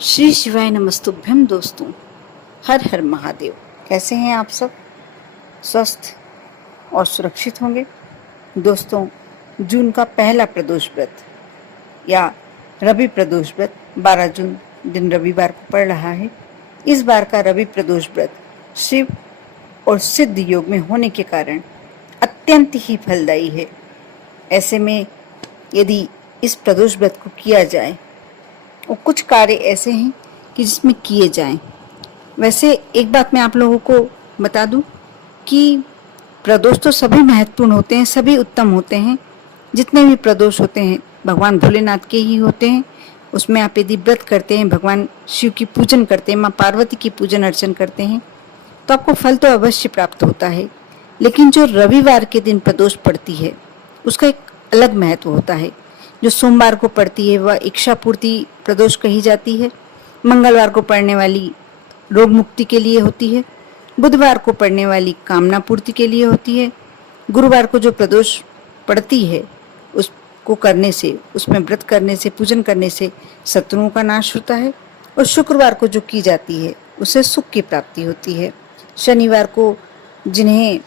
श्री शिवाय नमस्तुभ्यम। दोस्तों, हर हर महादेव। कैसे हैं आप सब? स्वस्थ और सुरक्षित होंगे। दोस्तों, जून का पहला प्रदोष व्रत या रवि प्रदोष व्रत 12 जून दिन रविवार को पड़ रहा है। इस बार का रवि प्रदोष व्रत शिव और सिद्ध योग में होने के कारण अत्यंत ही फलदायी है। ऐसे में यदि इस प्रदोष व्रत को किया जाए और कुछ कार्य ऐसे हैं कि जिसमें किए जाएं। वैसे एक बात मैं आप लोगों को बता दूं कि प्रदोष तो सभी महत्वपूर्ण होते हैं, सभी उत्तम होते हैं। जितने भी प्रदोष होते हैं भगवान भोलेनाथ के ही होते हैं। उसमें आप यदि व्रत करते हैं, भगवान शिव की पूजन करते हैं, माँ पार्वती की पूजन अर्चन करते हैं तो आपको फल तो अवश्य प्राप्त होता है। लेकिन जो रविवार के दिन प्रदोष पड़ती है उसका एक अलग महत्व होता है। जो सोमवार को पड़ती है वह इच्छा पूर्ति प्रदोष कही जाती है। मंगलवार को पड़ने वाली रोग मुक्ति के लिए होती है। बुधवार को पड़ने वाली कामना पूर्ति के लिए होती है। गुरुवार को जो प्रदोष पड़ती है उसको करने से, उसमें व्रत करने से, पूजन करने से शत्रुओं का नाश होता है। और शुक्रवार को जो की जाती है उससे सुख की प्राप्ति होती है। शनिवार को जिन्हें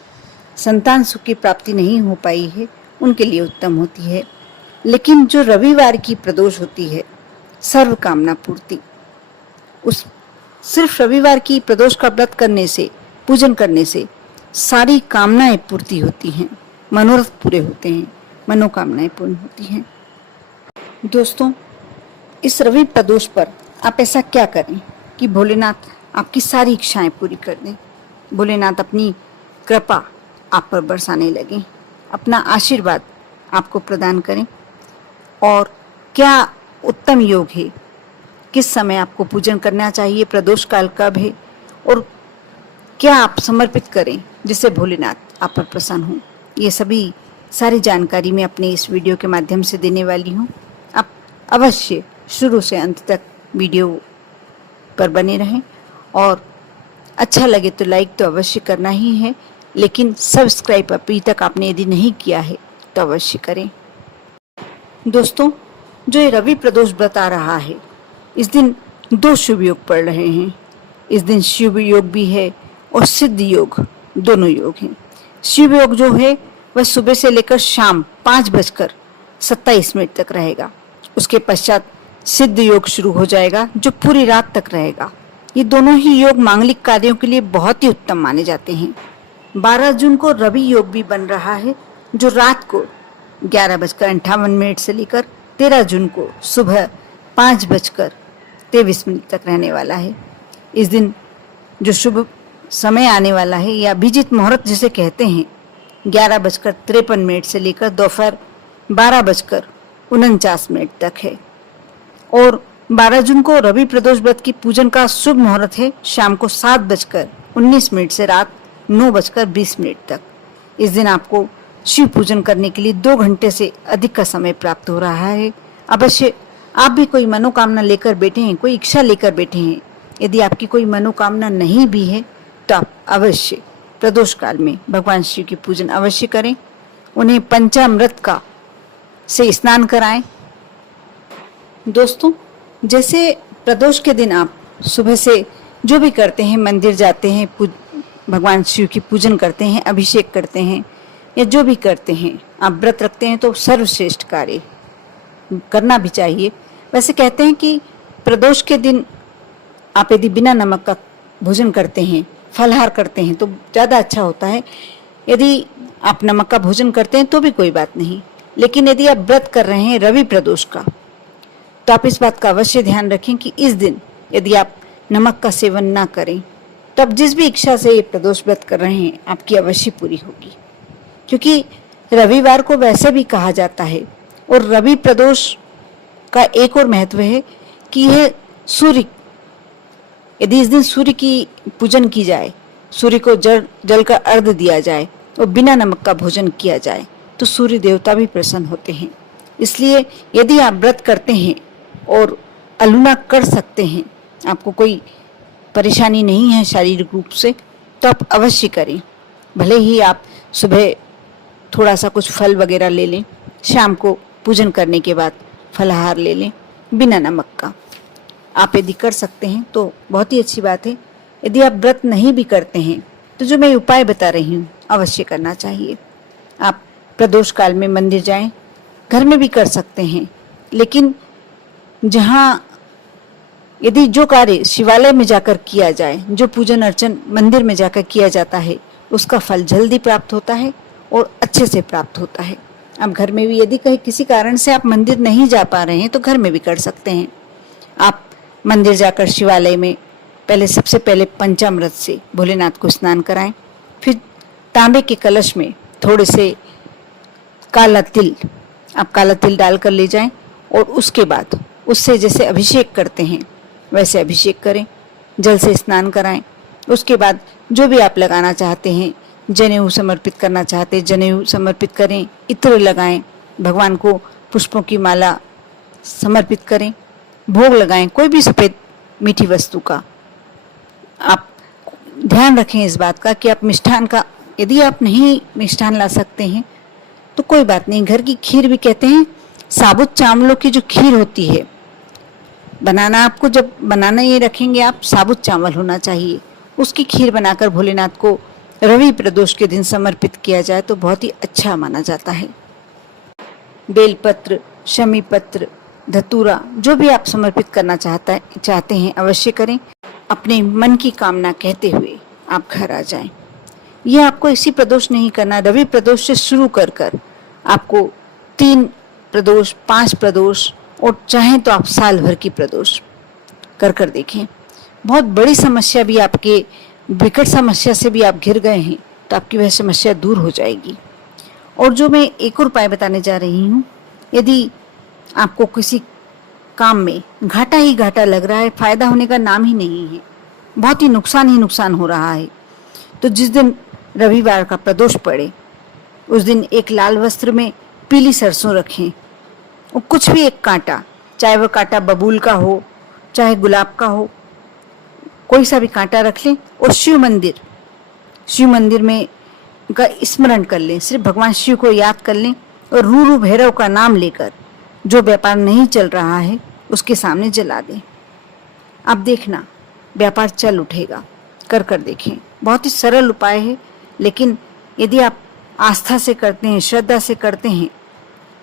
संतान सुख की प्राप्ति नहीं हो पाई है उनके लिए उत्तम होती है। लेकिन जो रविवार की प्रदोष होती है सर्व कामना पूर्ति, उस सिर्फ रविवार की प्रदोष का व्रत करने से, पूजन करने से सारी कामनाएं पूर्ति होती हैं, मनोरथ पूरे होते हैं, मनोकामनाएं पूर्ण होती हैं। दोस्तों, इस रवि प्रदोष पर आप ऐसा क्या करें कि भोलेनाथ आपकी सारी इच्छाएं पूरी कर दें। भोलेनाथ अपनी कृपा आप पर बरसाने लगें, अपना आशीर्वाद आपको प्रदान करें। और क्या उत्तम योग है, किस समय आपको पूजन करना चाहिए, प्रदोष काल कब है और क्या आप समर्पित करें जिससे भोलेनाथ आप पर प्रसन्न हो, ये सभी सारी जानकारी मैं अपने इस वीडियो के माध्यम से देने वाली हूँ। आप अवश्य शुरू से अंत तक वीडियो पर बने रहें और अच्छा लगे तो लाइक तो अवश्य करना ही है, लेकिन सब्सक्राइब अभी तक आपने यदि नहीं किया है तो अवश्य करें। दोस्तों, जो ये रवि प्रदोष व्रत आ रहा है इस दिन दो शुभ योग पड़ रहे हैं। इस दिन शिव योग भी है और सिद्ध योग, दोनों योग हैं। शिव योग जो है वह सुबह से लेकर शाम 5:27 तक रहेगा। उसके पश्चात सिद्ध योग शुरू हो जाएगा जो पूरी रात तक रहेगा। ये दोनों ही योग मांगलिक कार्यों के लिए बहुत ही उत्तम माने जाते हैं। 12 जून को रवि योग भी बन रहा है जो रात को 11:58 से लेकर 13 जून को सुबह 5:23 तक रहने वाला है। इस दिन जो शुभ समय आने वाला है या अभिजीत मुहूर्त जिसे कहते हैं 11:53 से लेकर दोपहर 12:49 तक है। और 12 जून को रवि प्रदोष व्रत की पूजन का शुभ मुहूर्त है शाम को 7:19 से रात 9:20 तक। इस दिन आपको शिव पूजन करने के लिए 2 घंटे से अधिक का समय प्राप्त हो रहा है। अवश्य आप भी कोई मनोकामना लेकर बैठे हैं, कोई इच्छा लेकर बैठे हैं। यदि आपकी कोई मनोकामना नहीं भी है तो आप अवश्य प्रदोष काल में भगवान शिव की पूजन अवश्य करें। उन्हें पंचामृत का से स्नान कराएं। दोस्तों, जैसे प्रदोष के दिन आप सुबह से जो भी करते हैं, मंदिर जाते हैं, भगवान शिव की पूजन करते हैं, अभिषेक करते हैं या जो भी करते हैं, आप व्रत रखते हैं तो सर्वश्रेष्ठ कार्य करना भी चाहिए। वैसे कहते हैं कि प्रदोष के दिन आप यदि बिना नमक का भोजन करते हैं, फलाहार करते हैं तो ज़्यादा अच्छा होता है। यदि आप नमक का भोजन करते हैं तो भी कोई बात नहीं, लेकिन यदि आप व्रत कर रहे हैं रवि प्रदोष का तो आप इस बात का अवश्य ध्यान रखें कि इस दिन यदि आप नमक का सेवन ना करें तो आप जिस भी इच्छा से ये प्रदोष व्रत कर रहे हैं आपकी अवश्य पूरी होगी। क्योंकि रविवार को वैसे भी कहा जाता है और रवि प्रदोष का एक और महत्व है कि यह सूर्य, यदि इस दिन सूर्य की पूजन की जाए, सूर्य को जल का अर्घ्य दिया जाए और बिना नमक का भोजन किया जाए तो सूर्य देवता भी प्रसन्न होते हैं। इसलिए यदि आप व्रत करते हैं और अलूना कर सकते हैं, आपको कोई परेशानी नहीं है शारीरिक रूप से, तो आप अवश्य करें। भले ही आप सुबह थोड़ा सा कुछ फल वगैरह ले लें, शाम को पूजन करने के बाद फलाहार ले लें बिना नमक का। आप यदि कर सकते हैं तो बहुत ही अच्छी बात है। यदि आप व्रत नहीं भी करते हैं तो जो मैं उपाय बता रही हूँ अवश्य करना चाहिए। आप प्रदोष काल में मंदिर जाएं, घर में भी कर सकते हैं, लेकिन जहाँ यदि जो कार्य शिवालय में जाकर किया जाए, जो पूजन अर्चन मंदिर में जाकर किया जाता है, उसका फल जल्दी प्राप्त होता है और अच्छे से प्राप्त होता है। अब घर में भी यदि कहीं किसी कारण से आप मंदिर नहीं जा पा रहे हैं तो घर में भी कर सकते हैं। आप मंदिर जाकर शिवालय में सबसे पहले पंचामृत से भोलेनाथ को स्नान कराएं, फिर तांबे के कलश में थोड़े से काला तिल डालकर ले जाएं और उसके बाद उससे जैसे अभिषेक करते हैं वैसे अभिषेक करें, जल से स्नान कराएं। उसके बाद जो भी आप लगाना चाहते हैं, जनेऊ समर्पित करना चाहते हैं जनेऊ समर्पित करें, इत्र लगाएं, भगवान को पुष्पों की माला समर्पित करें, भोग लगाएं, कोई भी सफ़ेद मीठी वस्तु का। आप ध्यान रखें इस बात का कि आप मिष्ठान का, यदि आप नहीं मिष्ठान ला सकते हैं तो कोई बात नहीं, घर की खीर भी कहते हैं, साबुत चावलों की जो खीर होती है बनाना, आपको जब बनाना ये रखेंगे आप, साबुत चावल होना चाहिए, उसकी खीर बनाकर भोलेनाथ को रवि प्रदोष के दिन समर्पित किया जाए तो बहुत ही अच्छा माना जाता है। बेलपत्र, शमी पत्र, धतूरा, जो भी आप समर्पित करना चाहते हैं अवश्य करें। अपने मन की कामना कहते हुए आप घर आ जाएं। यह आपको इसी प्रदोष नहीं करना, रवि प्रदोष से शुरू कर आपको 3 प्रदोष, 5 प्रदोष और चाहें तो आप साल भर की प्रदोष कर देखें। बहुत बड़ी समस्या भी, आपके विकट समस्या से भी आप घिर गए हैं तो आपकी वह समस्या दूर हो जाएगी। और जो मैं एक और उपाय बताने जा रही हूँ, यदि आपको किसी काम में घाटा ही घाटा लग रहा है, फायदा होने का नाम ही नहीं है, बहुत ही नुकसान हो रहा है, तो जिस दिन रविवार का प्रदोष पड़े उस दिन एक लाल वस्त्र में पीली सरसों रखें और कुछ भी एक कांटा, चाहे वह कांटा बबूल का हो चाहे गुलाब का हो, कोई सा भी कांटा रख लें और शिव मंदिर में का स्मरण कर लें, सिर्फ भगवान शिव को याद कर लें और रूरू भैरव का नाम लेकर जो व्यापार नहीं चल रहा है उसके सामने जला दें। आप देखना व्यापार चल उठेगा, कर देखें। बहुत ही सरल उपाय है, लेकिन यदि आप आस्था से करते हैं, श्रद्धा से करते हैं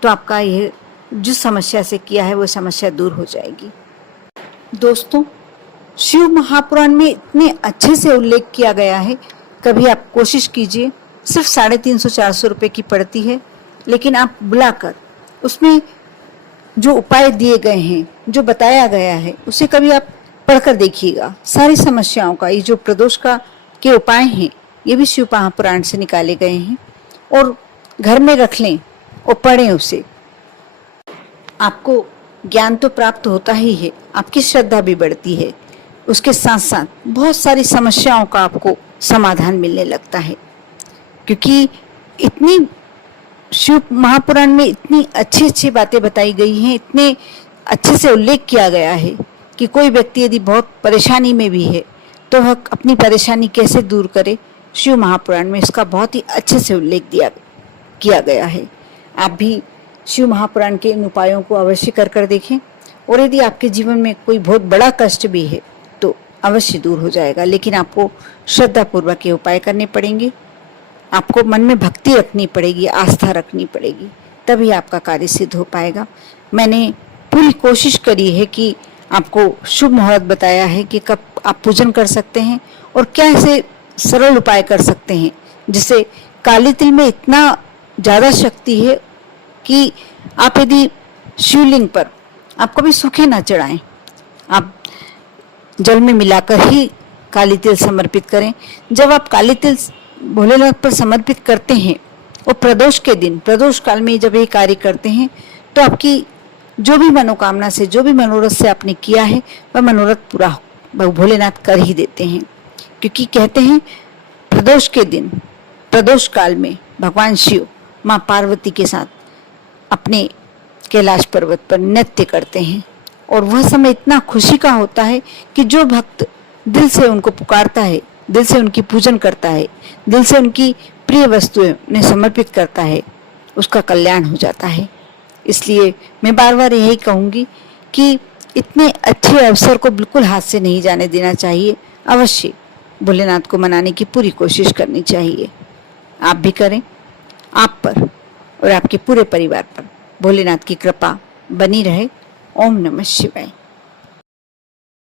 तो आपका यह जिस समस्या से किया है वो समस्या दूर हो जाएगी। दोस्तों, शिव महापुराण में इतने अच्छे से उल्लेख किया गया है, कभी आप कोशिश कीजिए। सिर्फ 350-400 रुपए की पड़ती है, लेकिन आप बुलाकर उसमें जो उपाय दिए गए हैं, जो बताया गया है, उसे कभी आप पढ़कर देखिएगा। सारी समस्याओं का, ये जो प्रदोष का के उपाय हैं ये भी शिव महापुराण से निकाले गए हैं और घर में रख लें और पढ़ें उसे। आपको ज्ञान तो प्राप्त होता ही है, आपकी श्रद्धा भी बढ़ती है, उसके साथ साथ बहुत सारी समस्याओं का आपको समाधान मिलने लगता है, क्योंकि इतनी शिव महापुराण में इतनी अच्छी अच्छी बातें बताई गई हैं, इतने अच्छे से उल्लेख किया गया है कि कोई व्यक्ति यदि बहुत परेशानी में भी है तो वह अपनी परेशानी कैसे दूर करे, शिव महापुराण में इसका बहुत ही अच्छे से उल्लेख किया गया है। आप भी शिव महापुराण के इन उपायों को अवश्य कर देखें और यदि आपके जीवन में कोई बहुत बड़ा कष्ट भी है तो अवश्य दूर हो जाएगा, लेकिन आपको श्रद्धा पूर्वक ये उपाय करने पड़ेंगे। आपको मन में भक्ति रखनी पड़ेगी, आस्था रखनी पड़ेगी, तभी आपका कार्य सिद्ध हो पाएगा। मैंने पूरी कोशिश करी है कि आपको शुभ मुहूर्त बताया है कि कब आप पूजन कर सकते हैं और क्या ऐसे सरल उपाय कर सकते हैं जिससे काली तिल में इतना ज़्यादा शक्ति है कि आप यदि शिवलिंग पर आप कभी सूखे ना चढ़ाएं, आप जल में मिलाकर ही काली तिल समर्पित करें। जब आप काली तिल भोलेनाथ पर समर्पित करते हैं और प्रदोष के दिन, प्रदोष काल में जब ये कार्य करते हैं तो आपकी जो भी मनोकामना से, जो भी मनोरथ से आपने किया है वह मनोरथ पूरा भोलेनाथ कर ही देते हैं, क्योंकि कहते हैं प्रदोष के दिन, प्रदोष काल में भगवान शिव माँ पार्वती के साथ अपने कैलाश पर्वत पर नृत्य करते हैं और वह समय इतना खुशी का होता है कि जो भक्त दिल से उनको पुकारता है, दिल से उनकी पूजन करता है, दिल से उनकी प्रिय वस्तुएं उन्हें समर्पित करता है, उसका कल्याण हो जाता है। इसलिए मैं बार बार यही कहूँगी कि इतने अच्छे अवसर को बिल्कुल हाथ से नहीं जाने देना चाहिए। अवश्य भोलेनाथ को मनाने की पूरी कोशिश करनी चाहिए। आप भी करें। आप पर और आपके पूरे परिवार पर भोलेनाथ की कृपा बनी रहे। ओम नमः शिवाय।